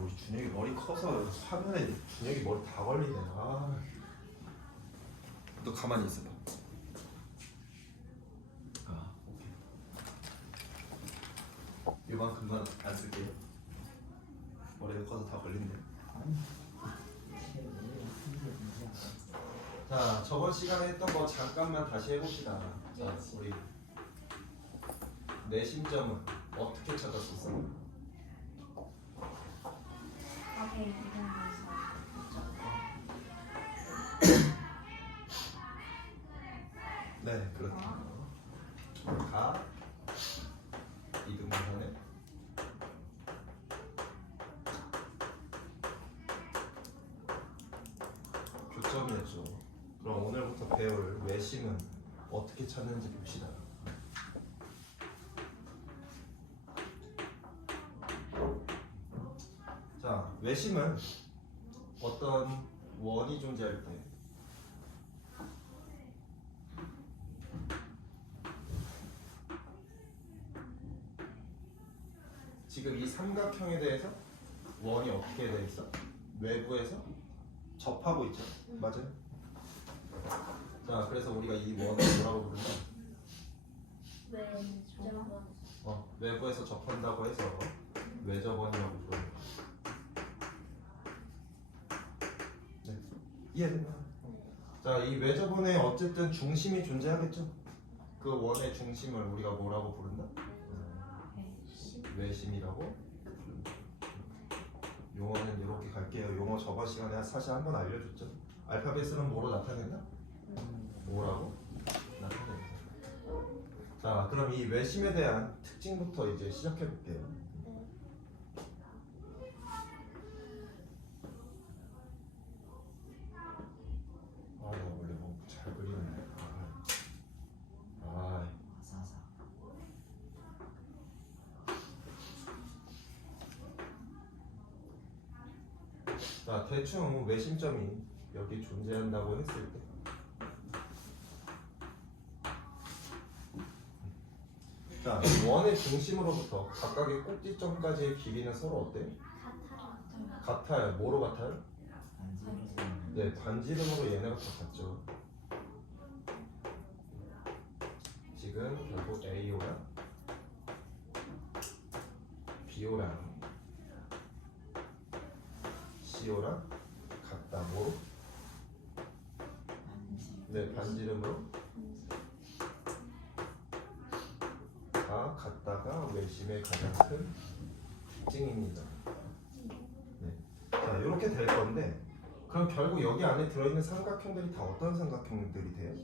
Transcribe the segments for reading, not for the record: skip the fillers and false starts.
우리 준혁이 머리 커서 화면에 준혁이 머리 다 걸리네. 아. 너 가만히 있어봐. 아, 오케이. 이만큼만 안 쓸게요. 머리가 커서 다 걸린대. 자, 저번 시간에 했던 거 잠깐만 다시 해봅시다. 자, 우리 내심점은 어떻게 찾았었어? 앞에 이동해서 네, 그렇죠. 가 이등분선에 교점이었죠. 그럼 오늘부터 배울 외심은 어떻게 찾는지 봅시다. 자, 외심은 어떤 원이 존재할 때 지금 이 삼각형에 대해서 원이 어떻게 되어 있어? 외부에서 접하고 있죠. 맞아요? 자, 그래서 우리가 이 원을 뭐라고 부르냐? 외부에서 접한다고 해서 외접원이라고 부릅니다. 네. 이해됐나? 자, 이 외접원에 어쨌든 중심이 존재하겠죠? 그 원의 중심을 우리가 뭐라고 부른다? 외심이라고 부릅니다. 용어는 이렇게 갈게요. 용어 저번 시간에 사실 한번 알려줬죠. 알파벳으로는 뭐로 나타낸다? 뭐라고? 나타낸다. 자, 그럼 이 외심에 대한 특징부터 이제 시작해 볼게요. 아, 나 원래 뭐 잘 그리는데. 자, 대충 외심점이 여기 존재한다고 했을 때 자, 원의 중심으로부터 각각의 꼭지점까지의 길이는 서로 어때요? 같아요. 뭐로 같아요? 네, 반지름으로 얘네가 다 같죠. 지금 결국 A호랑 B호랑 C호랑 같다. 뭐로? 네, 반지름으로 다 같다가 외심의 가장 큰 특징입니다. 네. 자, 이렇게 될 건데 그럼 결국 여기 안에 들어있는 삼각형들이 다 어떤 삼각형들이 돼요?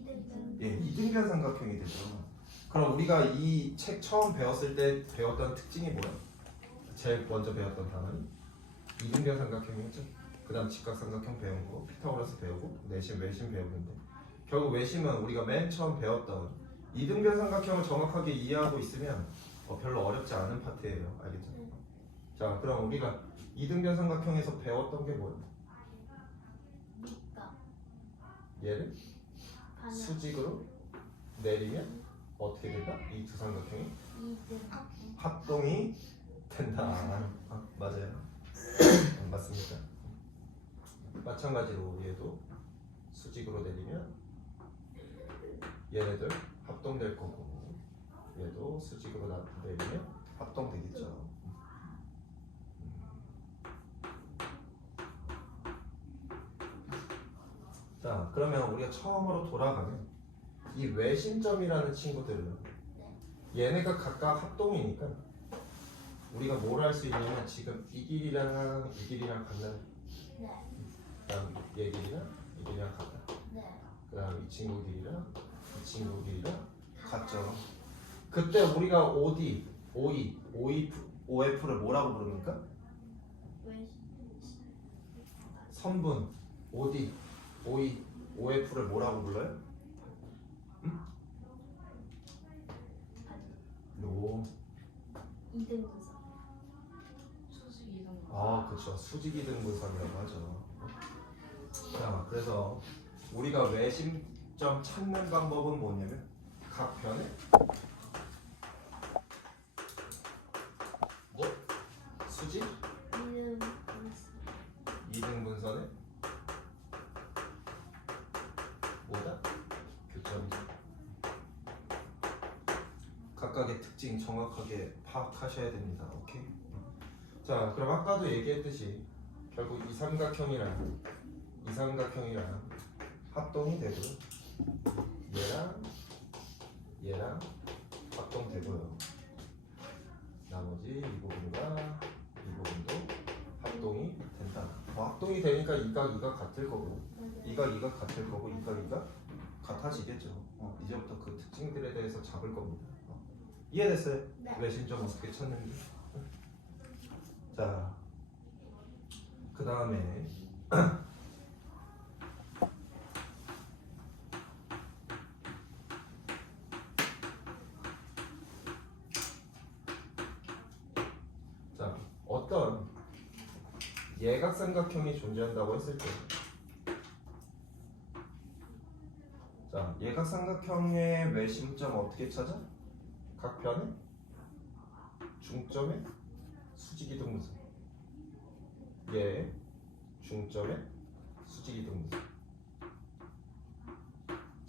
예, 이등변 삼각형이 되죠. 그럼 우리가 이 책 처음 배웠을 때 배웠던 특징이 뭐야? 제일 먼저 배웠던 단어는 이등변 삼각형이었죠. 그 다음 직각삼각형 배운 거, 피타고라스 배우고 내심, 외심 배우는데 결국 외심은 우리가 맨 처음 배웠던 이등변 삼각형을 정확하게 이해하고 있으면 별로 어렵지 않은 파트예요. 알겠죠? 자, 그럼 우리가 이등변 삼각형에서 배웠던 게 뭐야? 얘를 수직으로 내리면 어떻게 된다? 이 두 삼각형이 합동이 된다. 맞아요. 맞습니까? 마찬가지로 얘도 수직으로 내리면 얘네들 합동될 거고 얘도 수직으로 내리면 합동되겠죠. 자, 그러면 우리가 처음으로 돌아가면 이 외심점이라는 친구들은 얘네가 각각 합동이니까 우리가 뭘 할 수 있냐면 지금 이 길이랑 이 길이랑 같나요? 그다음 얘 길이랑 이 길이랑 같다. 그다음 이 친구 길이랑 이 친구 길이랑 같죠. 그때 우리가 OD, OE, OF를 뭐라고 부릅니까? 선분, OD, OE, OF를 뭐라고 불러요? 응? 요. 이등분선. 아, 그렇죠. 수직이등분선이라고 하죠. 자, 그래서 우리가 외심점 찾는 방법은 뭐냐면 각 변에 수직 각각의 특징 정확하게 파악하셔야 됩니다. 오케이? 자, 그럼 아까도 얘기했듯이 결국 이 삼각형이랑 합동이 되고요. 얘랑 합동되고요. 나머지 이 부분과 이 부분도 합동이 된다. 합동이 되니까 이각 같을 거고, 이각 같을 거고, 이각 같아지겠죠. 이제부터 그 특징들에 대해서 잡을 겁니다. 이해됐어요? 네. 외심점 어떻게 찾는지. 자, 그 다음에 자, 어떤 예각삼각형이 존재한다고 했을 때, 자, 예각삼각형의 외심점 어떻게 찾아? 각 변의 중점의 수직이동분선. 얘 중점의 수직이동분선.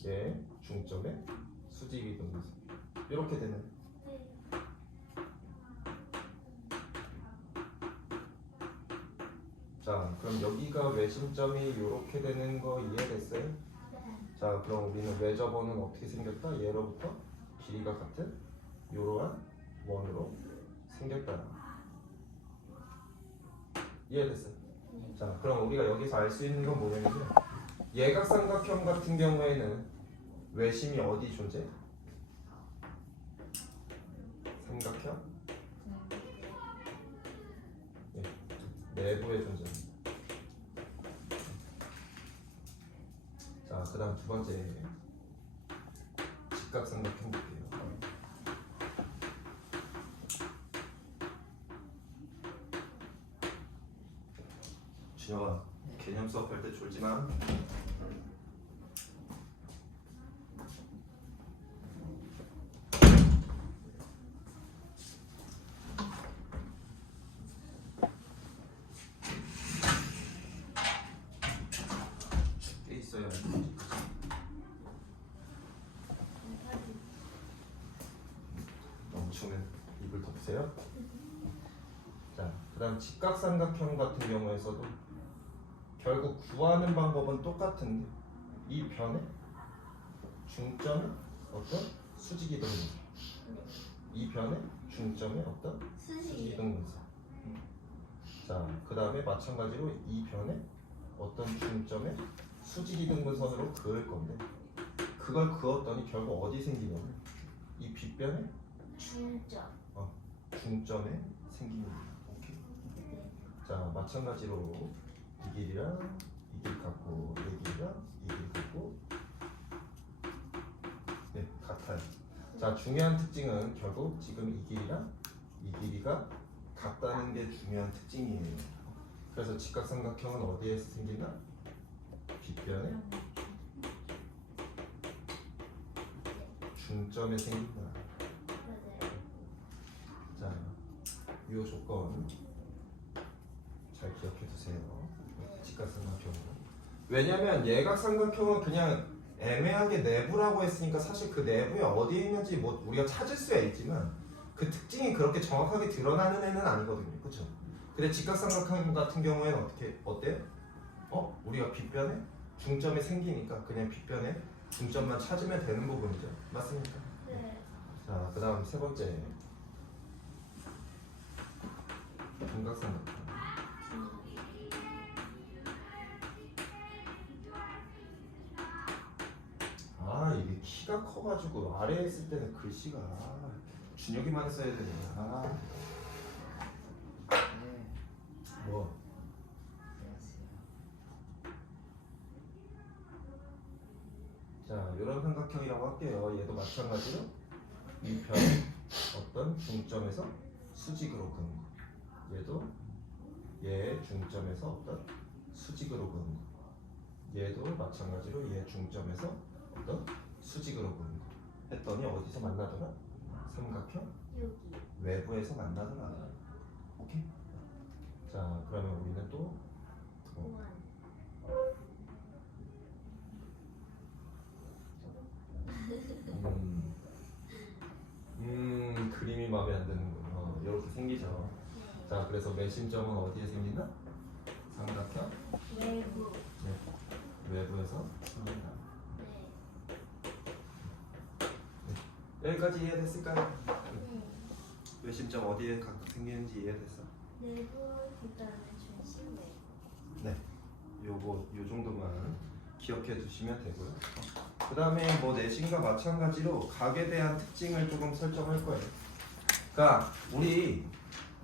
얘 중점의 수직이동분선. 이렇게 되는. 자, 그럼 여기가 외심점이 이렇게 되는 거 이해됐어요? 자, 그럼 우리는 외접원은 어떻게 생겼다? 얘로부터 길이가 같은 이러한 원으로 생겼다. 이해됐어요? 자, 그럼 우리가 여기서 알 수 있는 건 뭐냐면요, 예각삼각형 같은 경우에는 외심이 어디 존재? 삼각형 내부에 존재합니다. 자, 그 다음 두 번째 직각삼각형 볼게요. 준혁아, 개념 수업할 때 졸지 마. 꽤 있어야 너무 추우면 입을 덮으세요. 자, 그 다음 직각삼각형 같은 경우에서도 결국 구하는 방법은 똑같은데 이 변의 중점의 어떤 수직이동분선, 이 변의 중점의 어떤 수직이동분선. 자, 그 다음에 마찬가지로 이 변의 어떤 중점의 수직이동분선으로 그을 건데, 그걸 그었더니 결국 어디 생기냐면 이 빗변의 중점에 생깁니다. 오케이. 자, 마찬가지로 이 길이랑 이 길이 같고, 이 길이랑 이 길이 같고, 네, 같아요. 자, 중요한 특징은 결국 지금 이 길이랑 이 길이가 같다는 게 중요한 특징이에요. 그래서 직각삼각형은 어디에서 생기나? 빗변의 중점에 생긴다. 자, 이 조건 잘 기억해 두세요. 직각삼각형은. 왜냐면 예각삼각형은 그냥 애매하게 내부라고 했으니까 사실 그 내부에 어디에 있는지 뭐 우리가 찾을 수야 있지만 그 특징이 그렇게 정확하게 드러나는 애는 아니거든요. 그렇죠? 근데 직각삼각형 같은 경우에는 어때요? 우리가 빗변에 중점이 생기니까 그냥 빗변에 중점만 찾으면 되는 부분이죠. 맞습니까? 네. 자, 그 다음 세 번째 삼각삼각형. 아, 이게 키가 커가지고 아래에 있을 때는 글씨가 준혁이만 써야 되네. 아, 뭐? 자, 이런 삼각형이라고 할게요. 얘도 마찬가지로 이 편 어떤 중점에서 수직으로 그는 거. 얘도 얘 중점에서 어떤 수직으로 그는 거. 얘도 마찬가지로 얘 중점에서 어떤 수직으로 그는 거. 했더니 어디서 만나더라? 삼각형 여기. 외부에서 만나더라. 오케이? 자, 그러면 우리는 또 보안. 자, 그래서 매심점은 어디에 생긴다? 삼각형 외부. 네. 외부에서 생긴다. 여기까지 이해됐을까요? 네. 외심점 어디에 각각 생기는지 이해됐어? 내부 그다음에 중심 외부. 네. 요 정도만 기억해 두시면 되고요. 그 다음에 뭐 내신과 마찬가지로 각에 대한 특징을 조금 설정할 거예요. 그러니까 우리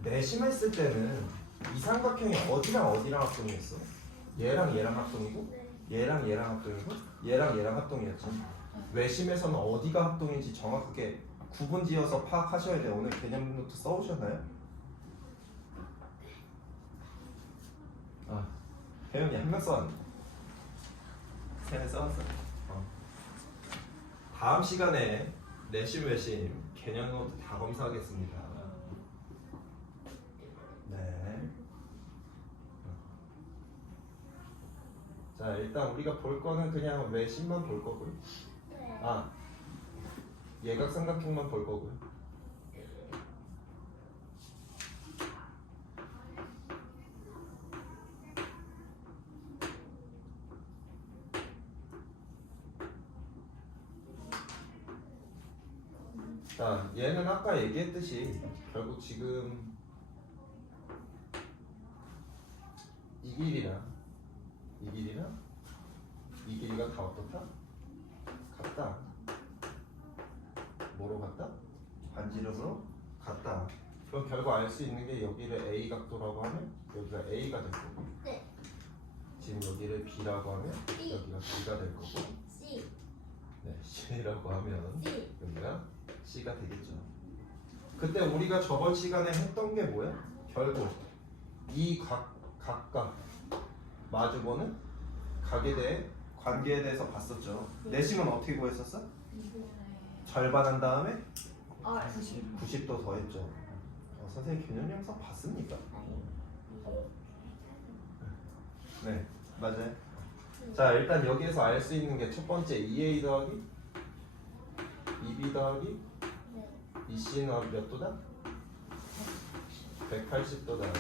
내심했을 때는 이 삼각형이 어디랑 어디랑 합동이었어? 얘랑 얘랑 합동이고 네. 얘랑 얘랑 합동이고 얘랑 얘랑 합동이었지. 외심에서는 어디가 합동인지 정확하게 구분지어서 파악하셔야 돼요. 오늘 개념 노트 써오셨나요? 아, 혜연이 한 명 써왔네. 세명 써왔어. 다음 시간에 내심 외심 개념 노트 다 검사하겠습니다. 네. 자, 일단 우리가 볼 거는 그냥 외심만 볼 거고요. 네. 아, 예각삼각형만 볼 거고요. 자, 얘는 아까 얘기했듯이 결국 지금 이 길이랑 이 길이가 다 어떻다? 같다. 뭐로 같다? 반지름으로 같다. 그럼 결국 알 수 있는 게 여기를 A 각도라고 하면 여기가 A가 될 거고, 네. 지금 여기를 B라고 하면 B. 여기가 B가 될 거고, C. 네, C라고 하면 C. 여기가 C가 되겠죠. 그때 우리가 저번 시간에 했던 게 뭐야? 결국 이 각과 마주보는 각에 대해 관계에 대해서 봤었죠. 내심은 어떻게 구했었어? 절반한 다음에 90도 더했죠. 선생님 개념 영상 봤습니까? 네, 맞아요. 자, 일단 여기에서 알 수 있는 게 첫 번째 2a 더하기 2b 더하기 네. 2c는 몇 도다? 180도다.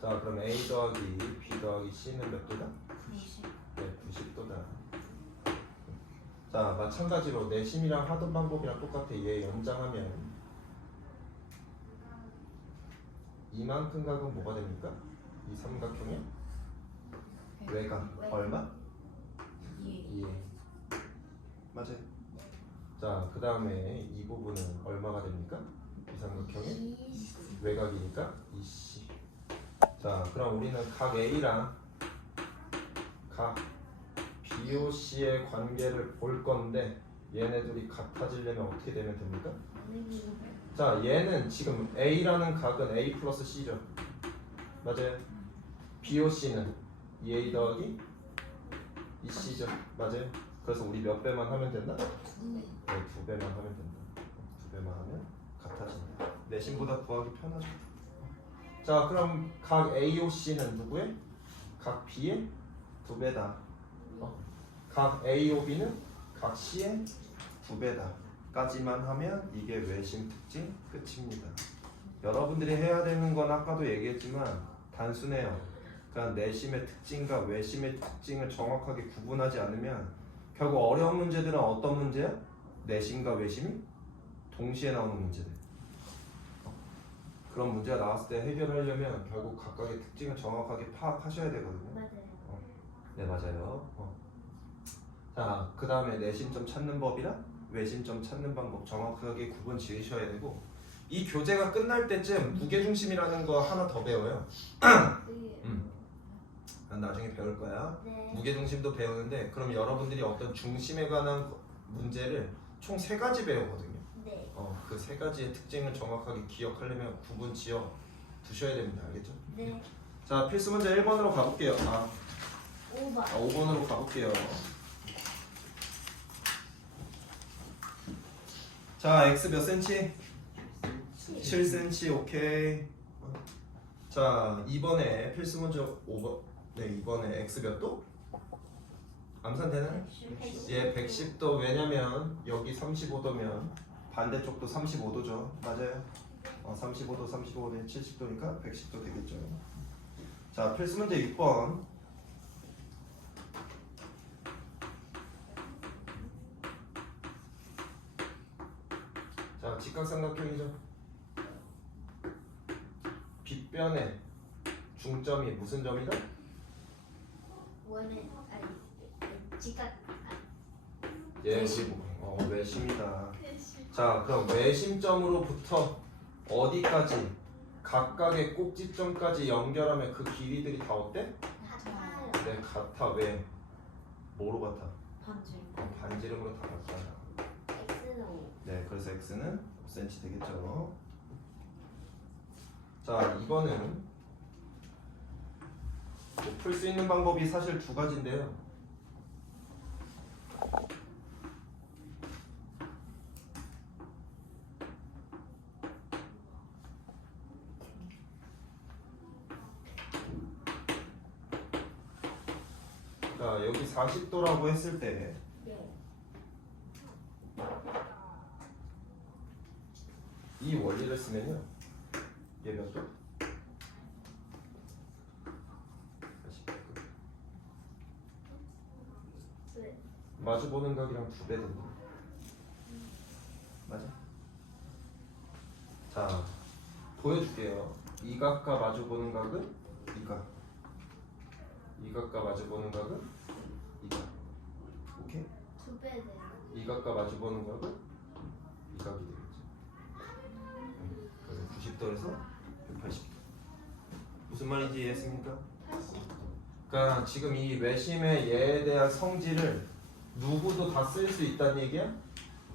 자, 그럼 a 더하기 b 더하기 c는 몇 도다? 90. 네, 90도다. 자, 마찬가지로 내심이랑 하던 방법이랑 똑같아. 얘 연장하면 이만큼 각은 뭐가 됩니까? 이 삼각형의 외곽 얼마? 2. 맞아요. 자, 그 다음에 이 부분은 얼마가 됩니까? 이 삼각형의 외곽이니까 2c. 자, 그럼 우리는 각 A랑 각 BOC의 관계를 볼 건데 얘네들이 같아지려면 어떻게 되면 됩니까? 자, 얘는 지금 A라는 각은 A 플러스 C죠. 맞아요. BOC는 2A 더하기 2C죠. 맞아요. 그래서 우리 몇 배만 하면 된다? 네, 2배만 하면 된다. 2배만 하면 같아진다. 내심보다 구하기 편하죠. 자, 그럼 각 AOC는 누구의? 각 B의 2배다. 각 AOB는 각 C의 2배다. 까지만 하면 이게 외심 특징 끝입니다. 여러분들이 해야 되는 건 아까도 얘기했지만 단순해요. 그러니까 내심의 특징과 외심의 특징을 정확하게 구분하지 않으면 결국 어려운 문제들은 어떤 문제야? 내심과 외심이 동시에 나오는 문제들. 그런 문제가 나왔을 때 해결하려면 결국 각각의 특징을 정확하게 파악하셔야 되거든요. 맞아요. 네, 맞아요. 자, 그 다음에 내심점 찾는 법이랑 외심점 찾는 방법 정확하게 구분 지으셔야 되고, 이 교재가 끝날 때쯤 무게중심이라는 거 하나 더 배워요. 나중에 배울 거야. 네. 무게중심도 배우는데 그럼 여러분들이 어떤 중심에 관한 문제를 총 3가지 배우거든요. 네. 그 3가지의 특징을 정확하게 기억하려면 구분 지어 두셔야 됩니다. 알겠죠? 네. 자, 필수 문제 1번으로 가볼게요. 5번. 5번으로 가볼게요. 자, x 몇 cm? 7cm. 오케이. 자, 이번에 필수 문제 5번. 네, 이번에 x 몇 도? 암산 되나요? 예, 110도. 왜냐면 여기 35도면 반대쪽도 35도죠. 맞아요. 35도, 35도, 70도니까 110도 되겠죠. 자, 필수 문제 6번. 자, 직각삼각형이죠. 빗변의 중점이 무슨 점이다? 원은 아니 지각 외심. 외심이다. 글씨 자, 그럼 외심점으로부터 어디까지 각각의 꼭지점까지 연결하면 그 길이들이 다 어때? 같아요. 네, 같아. 왜? 뭐로 같아? 반지. 반지름으로 다 같아요. X는 5. 네, 그래서 x는 5cm 되겠죠. 자, 이거는 풀 수 있는 방법이 사실 두 가지인데요. 자, 여기 40도라고 했을 때 네. 이 원리를 쓰면요. 얘 몇 도? 40도. 네. 마주보는 각이랑 2배 된다. 맞아? 자, 보여줄게요. 이 각과 마주보는 각은 이 각. 이 각과 마주보는 각은 이 각. 오케이? 2배 되는. 이 각과 마주보는 각은 이 각이 되겠죠. 그래서 90도에서 180도. 무슨 말인지 이해했습니까? 80. 그러니까 지금 이 외심의 얘에 대한 성질을 누구도 다 쓸 수 있다는 얘기야?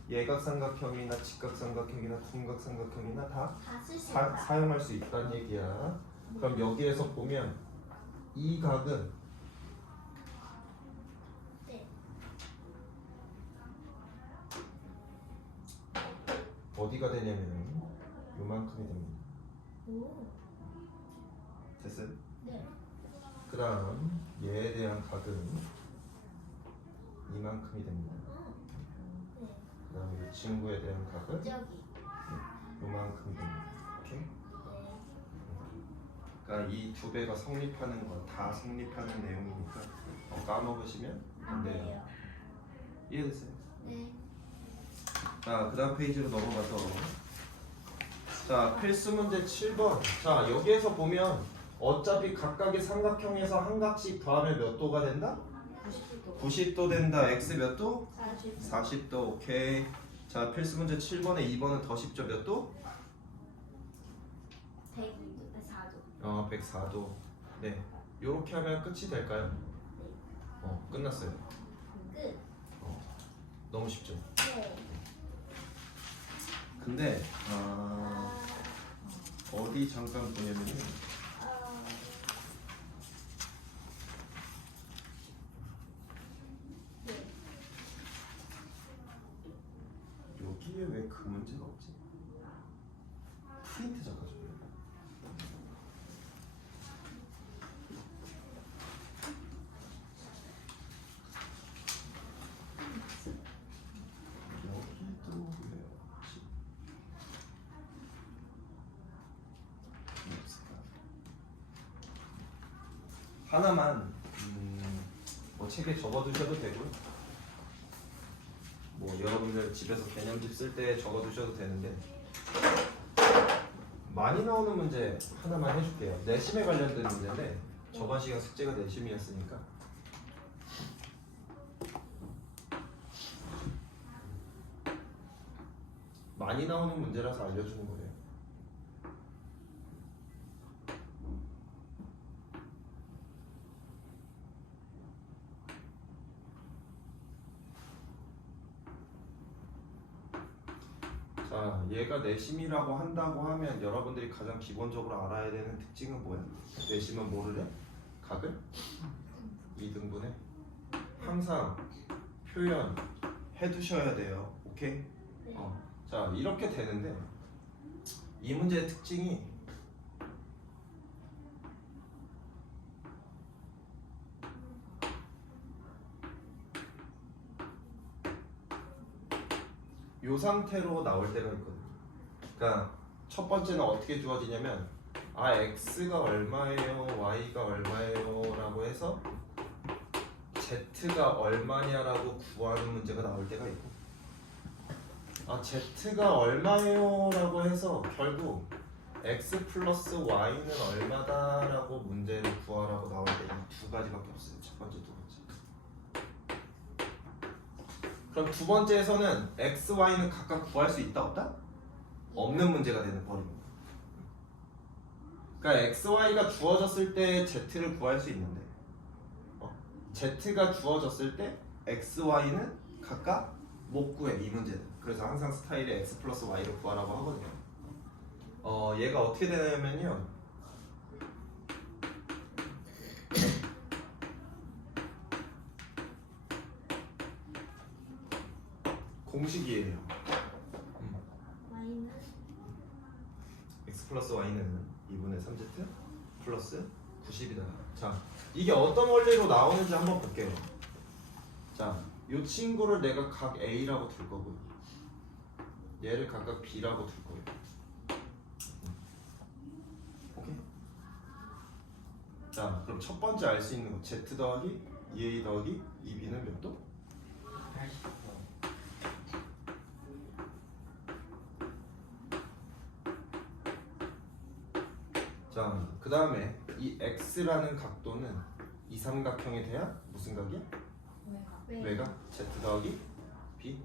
예각삼각형이나 직각삼각형이나 둔각삼각형이나 다 다 쓸 수 있다. 사용할 수 있다는 얘기야. 그럼 여기에서 보면 이 각은 네. 어디가 되냐면 요만큼이 됩니다. 오. 됐어요? 네. 그 다음 얘에 대한 각은 이만큼이 됩니다. 네. 그 다음에 이 친구에 대한 각은 저기. 요만큼이 됩니다. 오케이? 네. 그러니까 이 두 배가 성립하는 건 다 성립하는 내용이니까 까먹으시면 안 돼요. 이해됐어요? 네. 자, 그 다음 페이지로 넘어가서 자, 필수 문제 7번. 자, 여기에서 보면 어차피 각각의 삼각형에서 한 각씩 더하면 몇 도가 된다? 90도. 90도 된다. x 몇 도? 40. 40도. 오케이. 자, 필수 문제 7번에 2번은 더 쉽죠. 몇 도? 104도. 104도. 네. 요렇게 하면 끝이 될까요? 끝났어요. 끝. 너무 쉽죠. 네. 근데 아. 어디 잠깐 보냐면은 네. 여기에 왜 그 문제가 없지? 프린트 잠깐 좀. 여기도 왜 없지? 없을까? 하나만 뭐 책에 적어두셔도 되고요. 뭐 여러분들 집에서 개념집 쓸 때 적어두셔도 되는데 많이 나오는 문제 하나만 해줄게요. 내심에 관련된 문제인데 저번 시간 숙제가 내심이었으니까 많이 나오는 문제라서 알려주는 거예요. 자, 얘가 내심이라고 한다고 하면 여러분들이 가장 기본적으로 알아야 되는 특징은 뭐야? 내심은 뭐를 해? 각을? 2등분해? 항상 표현 해두셔야 돼요. 오케이? 네. 자, 이렇게 되는데 이 문제의 특징이 이 상태로 나올 때가 있거든요. 그러니까 첫 번째는 어떻게 주어지냐면 x가 얼마예요, y가 얼마예요 라고 해서 z가 얼마냐라고 구하는 문제가 나올 때가 있고, z가 얼마예요 라고 해서 결국 x 플러스 y는 얼마다 라고 문제를 구하라고 나올 때 이 두 가지밖에 없어요. 첫 번째, 두 번째. 그럼 두 번째에서는 x, y는 각각 구할 수 있다 없다? 없는 문제가 되는 버립니다. 그러니까 x, y가 주어졌을 때 z를 구할 수 있는데 z가 주어졌을 때 x, y는 각각 못 구해, 이 문제는. 그래서 항상 스타일이 x 플러스 y를 구하라고 하거든요. 얘가 어떻게 되냐면요, 공식이에요. y는 x 플러스 y는 2분의 3z 플러스 90이다. 자, 이게 어떤 원리로 나오는지 한번 볼게요. 자, 이 친구를 내가 각 a라고 둘 거고요, 얘를 각각 b라고 둘 거예요. 오케이? 자, 그럼 첫 번째 알 수 있는 거 z 더하기 2a 더하기 2b는 몇 도? 80도. 자, 그 다음에 이 x라는 각도는 이 삼각형에 대한 무슨 각이야? 외곽 z 더하기 b.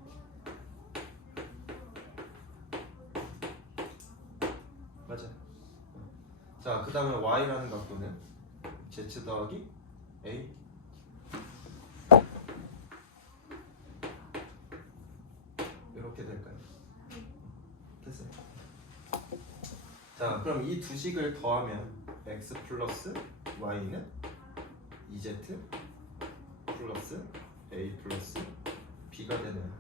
맞아. 자, 그 다음에 y라는 각도는 z 더하기 a. 이렇게 될까요? 됐어요. 자, 그럼 이 두 식을 더하면 x 플러스 y는 2z 플러스 a 플러스 b가 되네요.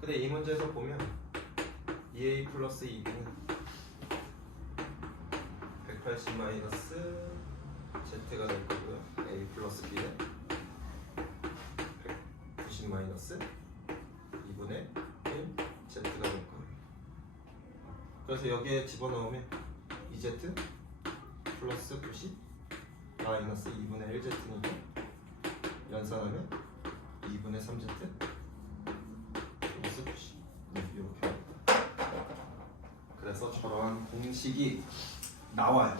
근데 이 문제에서 보면 2a 플러스 2b는 180 마이너스 z가 될 거고요, a 플러스 b는 190 마이너스 2분의 1 z가 될 거예요. 그래서 여기에 집어넣으면 2z 플러스 90 마이너스 2분의 1z니까 연산하면 2분의 3z 플러스 90. 이렇게. 그래서 저런 공식이 나와요.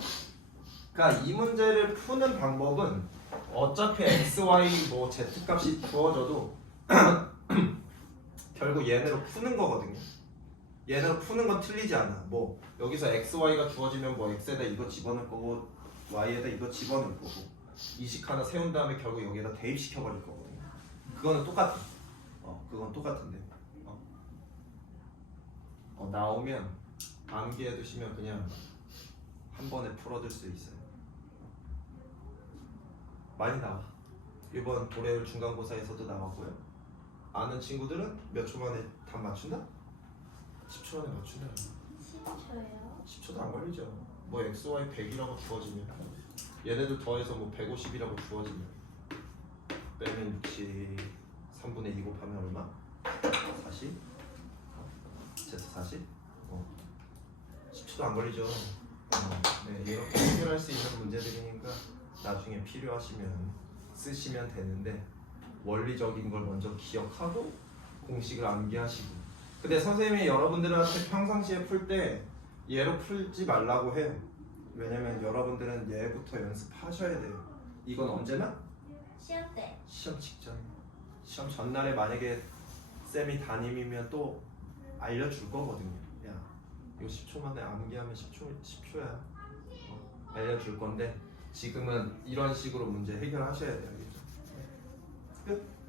그러니까 이 문제를 푸는 방법은 어차피 x, y, 뭐 z 값이 주어져도 결국 얘네로 푸는 거거든요. 얘네로 푸는 건 틀리지 않아. 뭐 여기서 x, y가 주어지면 뭐 x에다 이거 집어넣을 거고 y에다 이거 집어넣을 거고 이식 하나 세운 다음에 결국 여기에다 대입시켜 버릴 거거든요. 그거는 똑같아. 그건 똑같은데. 나오면 암기해 두시면 그냥 한 번에 풀어줄 수 있어요. 많이 나와. 이번 도래율 중간고사에서도 나왔고요. 아는 친구들은 몇 초 만에 답 맞춘다? 10초 만에 맞춘다. 10초예요? 10초도 안 걸리죠. 뭐 x, y 100이라고 주어지면 얘네들 더해서 뭐 150이라고 주어지면 빼면 60 3분의 2 곱하면 얼마? 40 z 40 10초도 안 걸리죠. 네, 이렇게 해결할 수 있는 문제들이니까 나중에 필요하시면 쓰시면 되는데 원리적인 걸 먼저 기억하고 공식을 암기하시고. 근데 선생님이 여러분들한테 평상시에 풀 때 얘로 풀지 말라고 해요. 왜냐면 여러분들은 얘부터 연습하셔야 돼요. 이건 언제나? 시험 때. 시험 직전. 시험 전날에 만약에 쌤이 담임이면 또 알려줄 거거든요. 야, 요 10초 만에 암기하면 10초야. 알려줄 건데 지금은 이런 식으로 문제 해결하셔야 돼요. 알겠죠? 끝.